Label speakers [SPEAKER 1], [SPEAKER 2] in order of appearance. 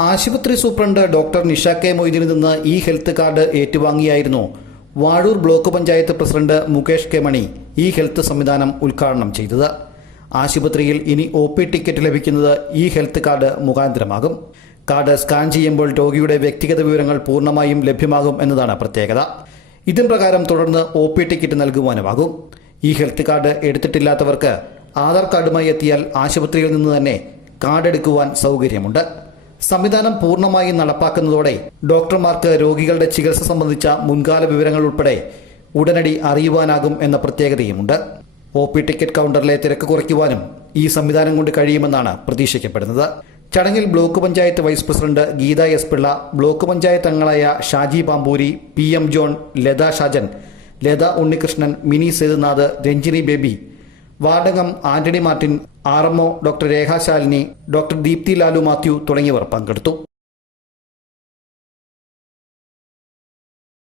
[SPEAKER 1] ആശുപത്രി superintendent doctor Nisha K മൊയ്തീനിൽ നിന്ന് ഈ health card ഏറ്റുവാങ്ങിയായിരുന്നു. Vazhoor block panchayat president Mukesh K Mani ഈ ഹെൽത്ത് സംവിധാനം ഉദ്ഘാടനം ചെയ്തത്. ആശുപത്രിയിൽ ഇനി ഒ പി ടിക്കറ്റ് ലഭിക്കുന്നത് ഈ ഹെൽത്ത് കാർഡ് മുഖാന്തരമാകും. കാർഡ് സ്കാൻ ചെയ്യുമ്പോൾ രോഗിയുടെ വ്യക്തിഗത വിവരങ്ങൾ പൂർണമായും ലഭ്യമാകും എന്നതാണ് പ്രത്യേകത. ഇതിൻ പ്രകാരം തുടർന്ന് ഒ പി ടിക്കറ്റ് നൽകുവാനുമാകും. ഈ ഹെൽത്ത് കാർഡ് എടുത്തിട്ടില്ലാത്തവർക്ക് ആധാർ കാർഡുമായി എത്തിയാൽ ആശുപത്രിയിൽ നിന്ന് തന്നെ കാർഡ് എടുക്കുവാൻ സൗകര്യമുണ്ട്. സംവിധാനം പൂർണമായി നടപ്പാക്കുന്നതോടെ ഡോക്ടർമാർക്ക് രോഗികളുടെ ചികിത്സ സംബന്ധിച്ച മുൻകാല വിവരങ്ങൾ ഉൾപ്പെടെ ഉടനടി അറിയുവാനാകും എന്ന പ്രത്യേകതയുമുണ്ട്. ഒ പി ടിക്കറ്റ് കൗണ്ടറിലെ തിരക്ക് കുറയ്ക്കുവാനും ഈ സംവിധാനം കൊണ്ട് കഴിയുമെന്നാണ് പ്രതീക്ഷിക്കപ്പെടുന്നത്. ചടങ്ങിൽ block panchayat vice president Geetha S Pillai block panchayat അംഗങ്ങളായ Shaji Pampoori P M John Latha Shajan Latha Unnikrishnan Mini Sethunath Ranjini baby വാർഡംഗം Antony Martin R doctor Rekhashalini doctor Deepthi Lalu Mathew തുടങ്ങിയവർ പങ്കെടുത്തു.